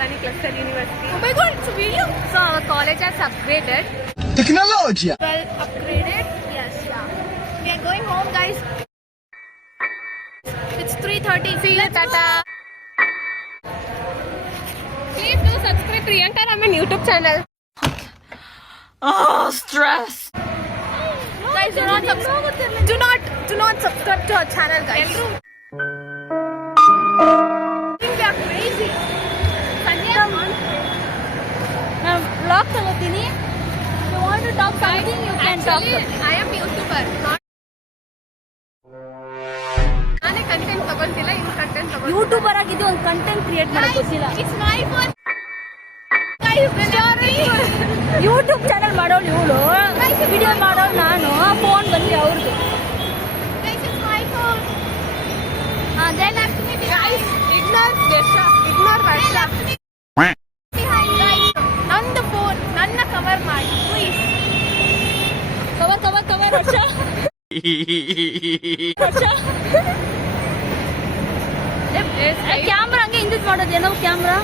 Maharani Cluster University. Oh my god, it's a video. So our college has upgraded. Technology. Well, upgraded? Yes, yeah. We are going home, guys. It's 3:30. See you, tata. Please do subscribe Priyanka Raman YouTube channel. Oh, stress. Guys, do not subscribe to our channel, guys. I think we are crazy. Sandhya, ನಾನು blog ತಗೋತೀನಿ. You want to talk something? You can talk. I am YouTuber. ನಾನೇ content ತಗೊಂತಿಲ್ಲ, ಇನ್ನು content ತಗೊಂಡು. YouTuber ಆಗಿದ್ದು ಒಂದು content create ಮಾಡಕ್ ಗೊತ್ತಿಲ್ಲ. It's my phone. YouTube channel ಮಾಡೋಳು ಇವಳು, ವಿಡಿಯೋ ಮಾಡೋಳು ನಾನು, ಫೋನ್ ಬಂದ್ರೆ ಅವ್ರದ್ದು. Guys, it's my phone. Then Guys, ignore Varsha. Ignore Varsha. Behind, guys. ನಂದು ಫೋನ್ ನನ್ನ ಕವರ್ ಮಾಡಿ ಪ್ಲೀಸ್. ಕವರ್ ವರ್ಷ ಕ್ಯಾಮ್ರಾ ಹಂಗೆ ಇಂಜೆಕ್ಟ್ ಮಾಡೋದು ಏನೋ ಕ್ಯಾಮ್ರಾ.